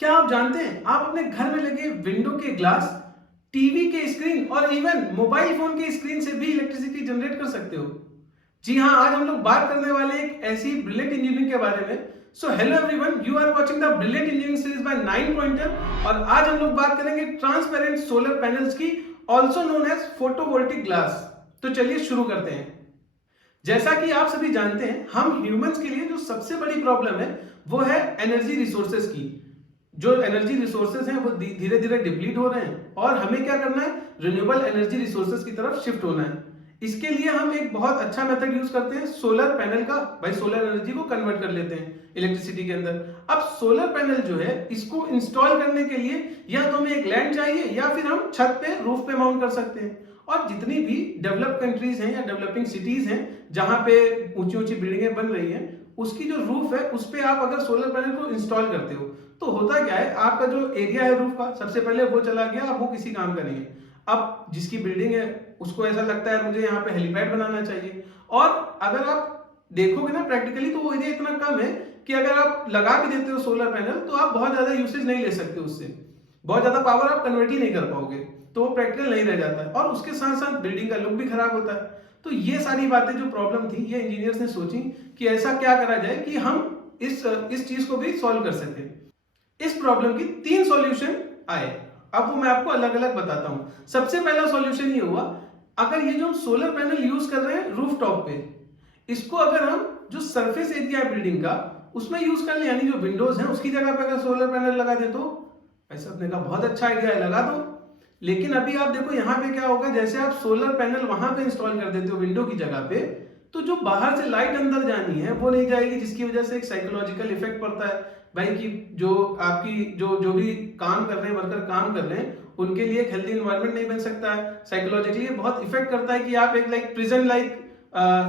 क्या आप जानते हैं आप अपने घर में लगे विंडो के ग्लास, टीवी के स्क्रीन और इवन मोबाइल फोन के स्क्रीन से भी इलेक्ट्रिसिटी जनरेट कर सकते हो। जी हाँ, आज हम लोग बात करने वाले एक ऐसी ब्रिलियंट इंजीनियरिंग के बारे में। So hello everyone, you are watching the brilliant engineering series by 9 pointer और आज हम लोग बात करेंगे ट्रांसपेरेंट सोलर पैनल्स की, also known as photovoltaic glass. तो चलिए शुरू करते हैं। जैसा कि आप सभी जानते हैं, हम ह्यूमंस के लिए जो सबसे बड़ी प्रॉब्लम है वो है एनर्जी रिसोर्सेज की। जो एनर्जी रिसोर्सेज हैं वो धीरे धीरे डिप्लीट हो रहे हैं और हमें क्या करना है, रिन्यूएबल एनर्जी रिसोर्सेज की तरफ शिफ्ट होना है। इसके लिए हम एक बहुत अच्छा मेथड यूज करते हैं सोलर पैनल का। भाई सोलर एनर्जी को कन्वर्ट कर लेते हैं इलेक्ट्रिसिटी के अंदर। अब सोलर पैनल जो है इसको इंस्टॉल करने के लिए या तो हमें एक लैंड चाहिए या फिर हम छत पे, रूफ पे माउंट कर सकते हैं। और जितनी भी डेवलप कंट्रीज हैं या डेवलपिंग सिटीज हैं जहां पे ऊंची ऊंची बिल्डिंगें बन रही हैं, उसकी जो रूफ है उस पे आप अगर सोलर पैनल को इंस्टॉल करते हो तो होता क्या है, आपका जो एरिया है रूफ का, सबसे पहले वो चला गया, अब वो किसी काम का नहीं है। अब जिसकी बिल्डिंग है उसको ऐसा लगता है मुझे यहाँ पे हेलीपैड बनाना चाहिए। और अगर आप देखोगे ना प्रैक्टिकली, तो वो एरिया इतना कम है कि अगर आप लगा भी देते हो सोलर पैनल तो आप बहुत ज्यादा यूसेज नहीं ले सकते उससे, बहुत ज्यादा पावर आप कन्वर्ट ही नहीं कर पाओगे, तो वो प्रैक्टिकल नहीं रह जाता है और उसके साथ साथ बिल्डिंग का लुक भी खराब होता है। तो ये सारी बातें जो प्रॉब्लम थी, ये इंजीनियर्स ने सोची कि ऐसा क्या करा जाए कि हम इस चीज को भी सॉल्व कर सके। इस प्रॉब्लम की 3 सॉल्यूशन आए। अब वो मैं आपको अलग अलग बताता हूं। सबसे पहला सॉल्यूशन ये हुआ, अगर ये जो हम सोलर पैनल यूज कर रहे हैं रूफ टॉप पे, इसको अगर हम जो सरफेस एरिया है बिल्डिंग का उसमें यूज कर ले, यानी जो विंडोज हैं उसकी जगह पे अगर सोलर पैनल लगा दे तो ऐसा अपने का बहुत अच्छा आइडिया है, लगा दो। लेकिन अभी आप देखो यहाँ पे क्या होगा, जैसे आप सोलर पैनल वहां पे इंस्टॉल कर देते हो विंडो की जगह पे, तो जो बाहर से लाइट अंदर जानी है वो नहीं जाएगी, जिसकी वजह से एक साइकोलॉजिकल इफेक्ट पड़ता है भाई कि जो आपकी जो भी काम कर रहे हैं, वर्कर काम कर रहे हैं, उनके लिए एक हेल्दी एनवायरनमेंट नहीं बन सकता है। साइकोलॉजिकली बहुत इफेक्ट करता है कि आप एक लाइक प्रिजन लाइक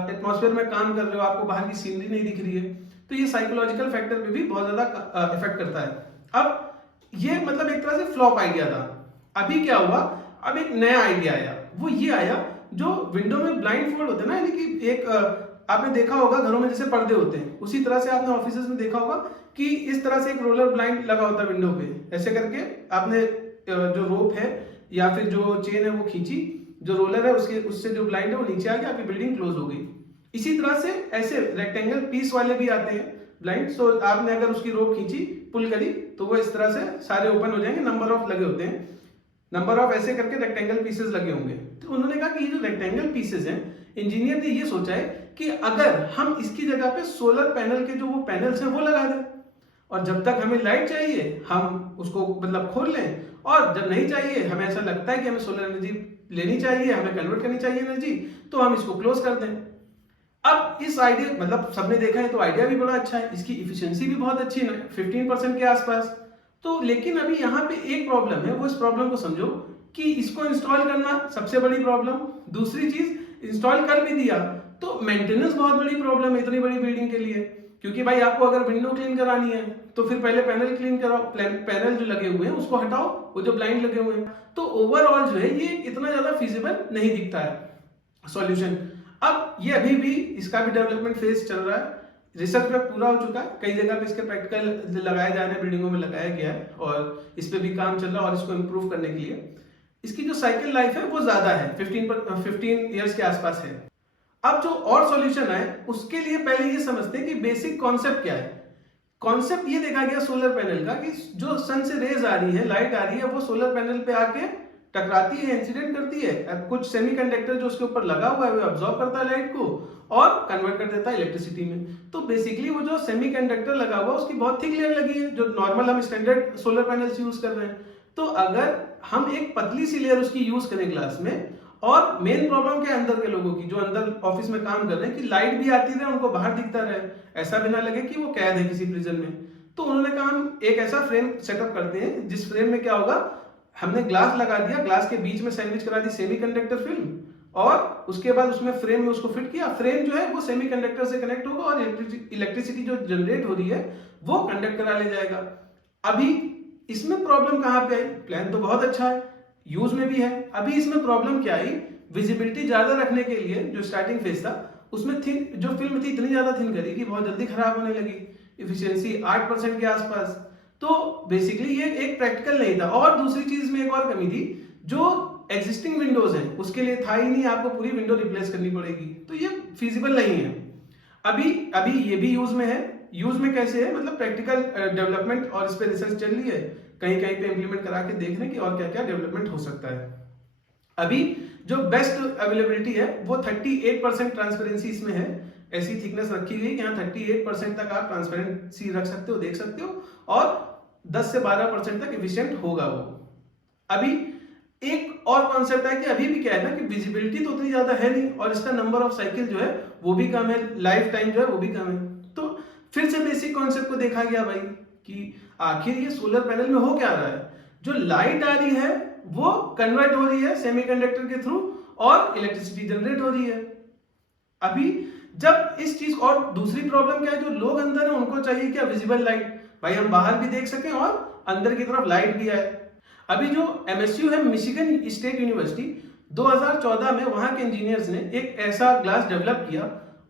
एटमॉस्फेयर में काम कर रहे हो, आपको बाहर की सीनरी नहीं दिख रही है, तो ये साइकोलॉजिकल फैक्टर पे भी बहुत ज्यादा इफेक्ट करता है। अब ये मतलब एक तरह से फ्लॉप आइडिया था। अभी क्या हुआ, अब एक नया आइडिया आया, वो ये आया, जो विंडो में ब्लाइंड फोल्ड होते हैं ना, यानी कि एक आपने देखा होगा घरों में जैसे पर्दे होते हैं, उसी तरह से आपने ऑफिसेज में देखा होगा कि इस तरह से एक रोलर ब्लाइंड लगा होता है विंडो पे। ऐसे करके आपने जो रोप है या फिर जो चेन है वो खींची, जो रोलर है उससे जो ब्लाइंड है वो नीचे आ गया, आपकी बिल्डिंग क्लोज हो गई। इसी तरह से ऐसे रेक्टेंगल पीस वाले भी आते हैं ब्लाइंड, सो आपने अगर उसकी रोप खींची, पुल करी, तो वो इस तरह से सारे ओपन हो जाएंगे। नंबर ऑफ लगे होते हैं, नंबर ऑफ ऐसे करके रेक्टेंगल पीसेस लगे होंगे। तो उन्होंने कहा कि ये जो रेक्टेंगल पीसेस हैं, इंजीनियर ने ये सोचा है कि अगर हम इसकी जगह पे सोलर पैनल के जो वो पैनल्स हैं वो लगा दें, और जब तक हमें लाइट चाहिए हम उसको मतलब खोल लें, और जब नहीं चाहिए, हमें ऐसा लगता है कि हमें सोलर एनर्जी लेनी चाहिए, हमें कन्वर्ट करनी चाहिए एनर्जी, तो हम इसको क्लोज कर दें। अब इस आइडिया मतलब सबने देखा है तो आइडिया भी बड़ा अच्छा है, इसकी इफिशियंसी भी बहुत अच्छी है, 15% के आसपास। तो लेकिन अभी यहाँ पे एक प्रॉब्लम है, वो इस प्रॉब्लम को समझो कि इसको इंस्टॉल करना सबसे बड़ी प्रॉब्लम। दूसरी चीज, इंस्टॉल कर भी दिया तो मेंटेनेंस बहुत बड़ी प्रॉब्लम है इतनी बड़ी बिल्डिंग के लिए, क्योंकि भाई आपको अगर विंडो क्लीन करानी है तो फिर पहले पैनल क्लीन कराओ, पैनल जो लगे हुए हैं उसको हटाओ, वो जो ब्लाइंड लगे हुए हैं। तो ओवरऑल जो है ये इतना ज्यादा फिजिबल नहीं दिखता है सॉल्यूशन। अब ये अभी भी इसका भी डेवलपमेंट फेज चल रहा है, रिसर्च वर्क पूरा हो चुका है, कई जगह पे इसके प्रैक्टिकल लगाए जा रहे हैं, बिल्डिंगों में लगाया गया है और इस पे भी काम चल रहा है। और इसको इम्प्रूव करने के लिए इसकी जो साइकिल लाइफ है वो ज्यादा है, 15 ईयर्स के आसपास है। अब जो और सॉल्यूशन है उसके लिए पहले ये समझते हैं कि बेसिक कॉन्सेप्ट क्या है। कॉन्सेप्ट ये देखा गया सोलर पैनल का कि जो सन से रेज आ रही है, लाइट आ रही है, वो सोलर पैनल पे आके टकराती है, इंसिडेंट करती है। अब कुछ सेमीकंडक्टर जो उसके ऊपर लगा हुआ है वो अब्सॉर्ब करता है लाइट को और कन्वर्ट कर देता है इलेक्ट्रिसिटी में। तो बेसिकली वो जो सेमीकंडक्टर लगा हुआ है उसकी बहुत थिक लेयर लगी है, जो नॉर्मल हम स्टैंडर्ड सोलर पैनल्स यूज कर रहे हैं। तो अगर हम एक पतली सी लेयर उसकी यूज करें ग्लास में, और मेन प्रॉब्लम क्या अंदर के लोगों की, जो अंदर ऑफिस में काम कर रहे हैं, कि लाइट भी आती रहे, उनको बाहर दिखता रहे, ऐसा भी ना लगे कि वो कैद है किसी प्रिजन में। तो उन्होंने कहा हम एक ऐसा फ्रेम सेटअप करते हैं जिस फ्रेम में क्या होगा, हमने ग्लास लगा दिया, ग्लास के बीच में सैंडविच करा दी सेमीकंडक्टर फिल्म, और उसके बाद उसमें फ्रेम में उसको फिट किया। फ्रेम जो है वो सेमीकंडक्टर से कनेक्ट होगा और इलेक्ट्रिसिटी जो जनरेट हो रही है वो कंडक्ट करा ले जाएगा। अभी इसमें प्रॉब्लम कहां पे आई, प्लान तो बहुत अच्छा है, यूज में भी है। अभी इसमें प्रॉब्लम क्या आई, विजिबिलिटी ज्यादा रखने के लिए जो स्टार्टिंग फेज था उसमें थिन जो फिल्म थी इतनी ज्यादा थिन करी कि बहुत जल्दी खराब होने लगी, इफिशियंसी 8% के आसपास। तो बेसिकली ये एक प्रैक्टिकल नहीं था। और दूसरी चीज में एक और कमी थी, जो एग्जिस्टिंग विंडोज है उसके लिए था ही नहीं, आपको पूरी विंडो रिप्लेस करनी पड़ेगी, तो ये फिजिबल नहीं है। अभी अभी ये भी यूज में है। यूज में कैसे है, मतलब प्रैक्टिकल डेवलपमेंट और इस पे रिसर्च चल रही है, कहीं कहीं पे इंप्लीमेंट करा के देख रहे हैं कि और क्या क्या डेवलपमेंट हो सकता है। अभी जो बेस्ट अवेलेबिलिटी है वो 38% ट्रांसपेरेंसी इसमें है। ऐसी थिकनेस रखी गई कि यहाँ 38% तक आप ट्रांसपेरेंसी रख सकते हो, देख सकते हो, और 10 से 12% तक एफिशिएंट होगा वो। अभी एक और कॉन्सेप्ट है कि अभी भी क्या है ना कि विजिबिलिटी तो उतनी ज्यादा है नहीं, और इसका नंबर ऑफ साइकिल जो है वो भी कम है, लाइफ टाइम जो है वो भी कम है। तो फिर से बेसिक कॉन्सेप्ट को देखा गया भाई कि आखिर ये सोलर पैनल में हो क्या रहा है। जो लाइट आ रही है वो कन्वर्ट हो रही है सेमीकंडक्टर के थ्रू और इलेक्ट्रिसिटी जनरेट हो रही है। अभी जब इस चीज, और दूसरी प्रॉब्लम क्या है, जो लोग अंदर है उनको चाहिए क्या, विजिबल लाइट, भाई हम बाहर भी देख सकें और अंदर की तरफ लाइट भी आए। अभी जो एमएसयू है, मिशिगन स्टेट यूनिवर्सिटी, 2014 में वहां के इंजीनियर्स ने एक ऐसा ग्लास डेवलप किया।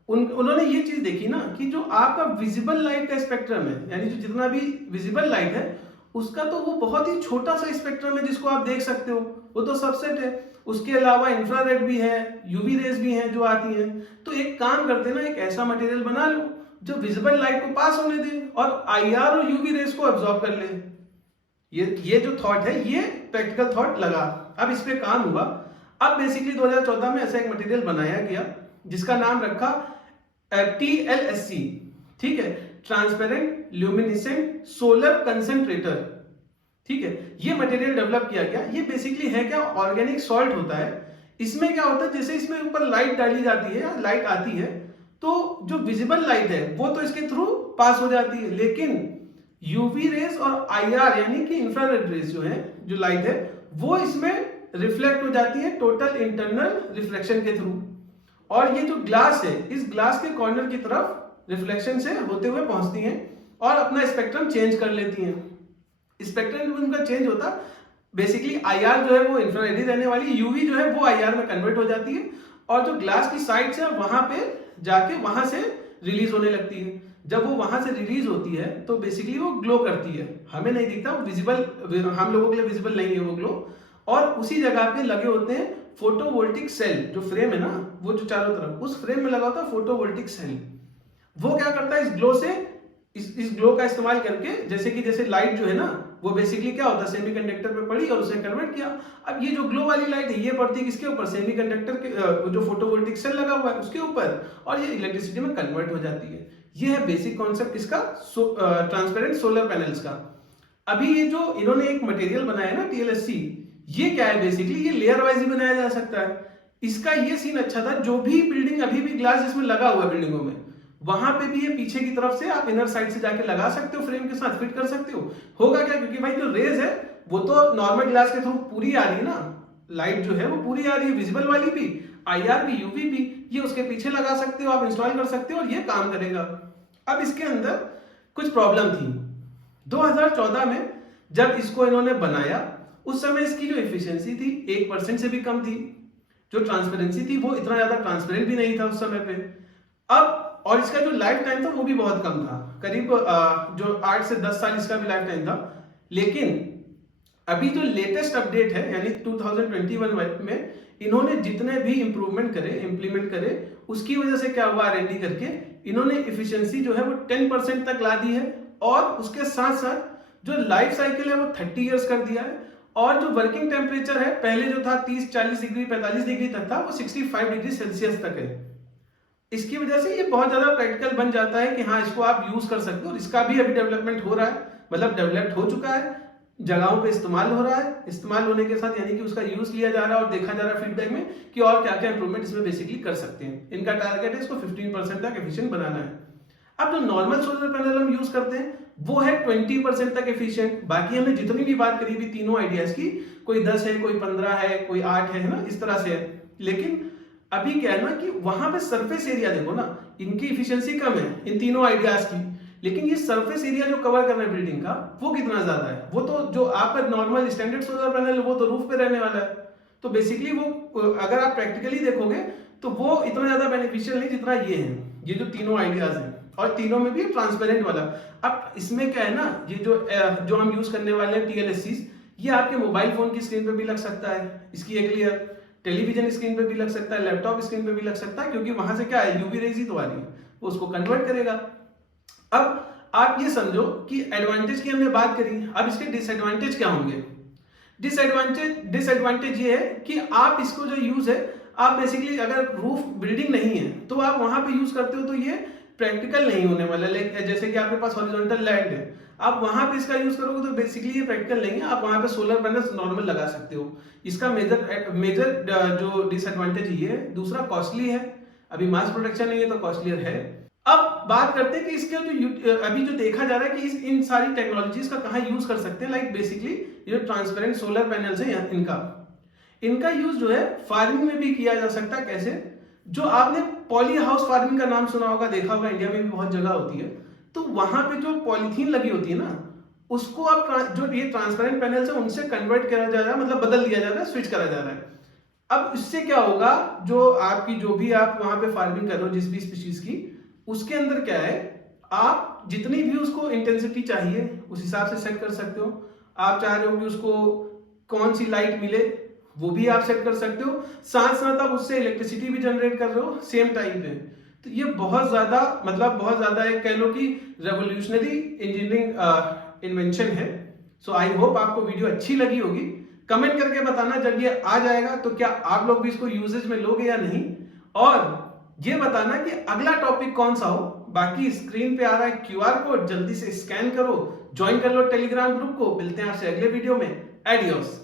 उन्होंने ये चीज देखी ना कि जो आपका विजिबल लाइट का स्पेक्ट्रम है, यानी जो जितना भी विजिबल लाइट है उसका तो वो बहुत ही छोटा सा स्पेक्ट्रम है जिसको आप देख सकते हो, वो तो सबसेट है। उसके अलावा इंफ्रारेड भी है, यूवी रेज भी हैं जो आती हैं। तो एक काम करते ना, एक ऐसा मटेरियल बना लो जो विजिबल लाइट को पास होने दे और आईआर और यूवी रेज को एब्जॉर्ब कर ले। ये जो थॉट है ये प्रैक्टिकल थॉट लगा, अब इस पे काम हुआ। अब बेसिकली 2014 में ऐसा एक मटेरियल बनाया गया जिसका नाम रखा TLSC, ठीक है, ट्रांसपेरेंट ल्यूमिनेसेंट सोलर कंसंट्रेटर, ठीक है। ये मटेरियल डेवलप किया गया। ये बेसिकली है क्या, ऑर्गेनिक सॉल्ट होता है। इसमें क्या होता है, जैसे इसमें ऊपर लाइट डाली जाती है, लाइट आती है, तो जो विजिबल लाइट है वो तो इसके थ्रू पास हो जाती है, लेकिन यूवी रेस और आईआर यानी कि इंफ्रारेड रेस जो है, जो लाइट है, वो इसमें रिफ्लेक्ट हो जाती है टोटल इंटरनल रिफ्लेक्शन के थ्रू। और ये जो ग्लास है, इस ग्लास के कॉर्नर की तरफ रिफ्लेक्शन से होते हुए पहुंचती हैं और अपना स्पेक्ट्रम चेंज कर लेती हैं। स्पेक्ट्रम उनका चेंज होता, बेसिकली आईआर जो है वो इंफ्रारेड ही रहने वाली, यूवी जो है वो आईआर में कन्वर्ट हो जाती है, और जो ग्लास की साइड से वहां पे जाके वहां से रिलीज होने लगती है। जब वो वहां से रिलीज होती है तो बेसिकली वो ग्लो करती है, हमें नहीं दिखता, वो विजिबल, हम लोगों के लिए विजिबल नहीं है वो ग्लो। और उसी जगह पे लगे होते हैं फोटोवोल्टिक सेल, जो फ्रेम है ना वो जो चारों तरफ, उस फ्रेम में लगा होता है फोटोवोल्टिक सेल। वो क्या करता है, इस ग्लो से, इस ग्लो का इस्तेमाल करके, जैसे लाइट जो है ना वो बेसिकली क्या होता है, सेमीकंडक्टर पे पड़ी और उसे कन्वर्ट किया। अब ये जो ग्लो वाली लाइट है ये पड़ती है किसके ऊपर, सेमीकंडक्टर के जो फोटोवोल्टिक सेल लगा हुआ है उसके ऊपर, और ये इलेक्ट्रिसिटी में कन्वर्ट हो जाती है। ये है बेसिक कॉन्सेप्ट इसका, ट्रांसपेरेंट सोलर पैनल्स का। अभी ये जो इन्होंने एक मटेरियल बनाया है ना TLSC, ये क्या है, बेसिकली ये लेयर वाइज ही बनाया जा सकता है। इसका ये सीन अच्छा था, जो भी बिल्डिंग अभी भी ग्लास इसमें लगा हुआ है बिल्डिंगों में, वहां पे भी ये पीछे की तरफ से आप इनर साइड से जाके लगा सकते हो, फ्रेम के साथ फिट कर सकते हो। होगा क्या, क्योंकि भाई जो रेज है वो तो नॉर्मल ग्लास के थ्रू पूरी आ रही है ना, लाइट जो है वो पूरी आ रही है, विजिबल वाली भी, आईआर भी, यूवी भी, ये उसके पीछे लगा सकते हो, आप इंस्टॉल कर सकते हो और ये काम करेगा। अब इसके अंदर कुछ प्रॉब्लम थी। 2014 में जब इसको इन्होंने बनाया, उस समय इसकी जो एफिशिएंसी थी 1% से भी कम थी, जो ट्रांसपेरेंसी थी वो इतना ज्यादा ट्रांसपेरेंट भी नहीं था उस समय पे। अब और इसका जो लाइफ टाइम था वो भी बहुत कम था, करीब जो 8 से 10 साल इसका भी लाइफ टाइम था। लेकिन अभी जो लेटेस्ट अपडेट है, यानी 2021 में इन्होंने जितने भी इंप्रूवमेंट करे, इंप्लीमेंट करे, उसकी वजह से क्या हुआ, R&D करके इन्होंने एफिशिएंसी जो है वो 10% तक ला दी है, और उसके साथ साथ जो लाइफ साइकिल है वो 30 इयर्स कर दिया है, और जो वर्किंग टेम्परेचर है पहले जो था 30-40 डिग्री 45 डिग्री तक था, वो 65 डिग्री सेल्सियस तक है। इसकी वजह से ये बहुत ज्यादा प्रैक्टिकल बन जाता है कि हाँ इसको आप यूज कर सकते हो। इसका भी अभी डेवलपमेंट हो रहा है, मतलब डेवलप्ड हो चुका है, जगहों पे इस्तेमाल हो रहा है। इस्तेमाल होने के साथ यानी कि उसका यूज लिया जा रहा है और देखा जा रहा है फीडबैक में कि और क्या क्या इंप्रूवमेंट इसमें बेसिकली कर सकते हैं। इनका टारगेट है इसको 15% तक एफिशिएंट बनाना है। अब जो नॉर्मल सोलर पैनल हम यूज करते हैं वो है 20% तक एफिशिएंट। बाकी हमने जितनी भी बात करी भी तीनों आइडियाज की, कोई 10 है, कोई 15 है, कोई 8 है ना, इस तरह से है। लेकिन अभी क्या है ना कि वहां पे सरफेस एरिया देखो ना, इनकी इफिशियंसी कम है इन तीनों आइडियाज की, लेकिन ये सरफेस एरिया जो कवर कर रहे हैं बिल्डिंग का वो कितना ज्यादा है। वो तो जो आपका नॉर्मल स्टैंडर्ड सोलर पैनल है वो तो रूफ पे रहने वाला है, तो बेसिकली वो अगर आप प्रैक्टिकली देखोगे तो वो इतना ज्यादा बेनिफिशियल नहीं जितना ये है, ये जो तीनों आइडियाज हैं। और तीनों में भी ट्रांसपेरेंट वाला। अब इसमें क्या है ना, ये जो हम यूज करने वाले हैं TLSCs, ये आपके मोबाइल फोन की स्क्रीन पे भी लग सकता है, इसकी एक लेयर, टेलीविजन स्क्रीन पे भी लग सकता है, लैपटॉप स्क्रीन पे भी लग सकता है, क्योंकि वहां से क्या है, यूवी रेज ही तो आ रही है, वो उसको कन्वर्ट करेगा। अब आप ये समझो कि एडवांटेज की हमने बात करी, अब इसके डिसएडवांटेज क्या होंगे। डिसएडवांटेज ये है कि आप इसको जो यूज है, आप बेसिकली अगर रूफ बिल्डिंग नहीं है तो आप वहां पे यूज करते हो तो ये प्रैक्टिकल नहीं होने वाला। लाइक जैसे कि आपके पास हॉरिजॉन्टल लैंड है, आप वहां पे इसका यूज करोगे तो बेसिकली ये प्रैक्टिकल नहीं है। आप वहां पे सोलर पैनल्स नॉर्मल लगा सकते हो। इसका मेजर जो डिसएडवांटेज ये है। दूसरा कॉस्टली है, अभी मास प्रोडक्शन नहीं है तो कॉस्टलियर है। अब बात करते हैं कि इसके जो अभी जो देखा जा रहा है कि इन सारी टेक्नोलॉजीज का कहाँ यूज कर सकते हैं। लाइक बेसिकली ये जो ट्रांसपेरेंट सोलर पैनल्स है इनका यूज जो है फार्मिंग में भी किया जा सकता है। कैसे? जो आपने पॉली हाउस फार्मिंग का नाम सुना होगा, देखा होगा, इंडिया में भी बहुत जगह होती है, तो वहां पे जो पॉलीथीन लगी होती है ना, उसको आप जो ये ट्रांसपेरेंट पैनल्स है उनसे कन्वर्ट करा जा रहा है, मतलब बदल दिया जा रहा है, स्विच करा जा रहा है। अब इससे क्या होगा, जो आपकी जो भी आप वहां पे फार्मिंग कर रहे हो जिस भी स्पीशीज की, उसके अंदर क्या है, आप जितनी भी उसको इंटेंसिटी चाहिए उस हिसाब से सेट कर सकते हो। आप चाह रहे हो कि उसको कौन सी लाइट मिले, वो भी आप सेट कर सकते हो। साथ साथ आप उससे इलेक्ट्रिसिटी भी जनरेट कर रहे हो सेम टाइम पे। तो ये बहुत ज्यादा एक कह लो कि रेवोल्यूशनरी इंजीनियरिंग इन्वेंशन है। सो आई होप आपको वीडियो अच्छी लगी होगी। कमेंट करके बताना जब ये आ जाएगा तो क्या आप लोग भी इसको यूजेज में लोगे या नहीं, और ये बताना कि अगला टॉपिक कौन सा हो। बाकी स्क्रीन पे आ रहा है QR कोड, जल्दी से स्कैन करो, ज्वाइन कर लो टेलीग्राम ग्रुप को। मिलते हैं आपसे अगले वीडियो में। एडियोस।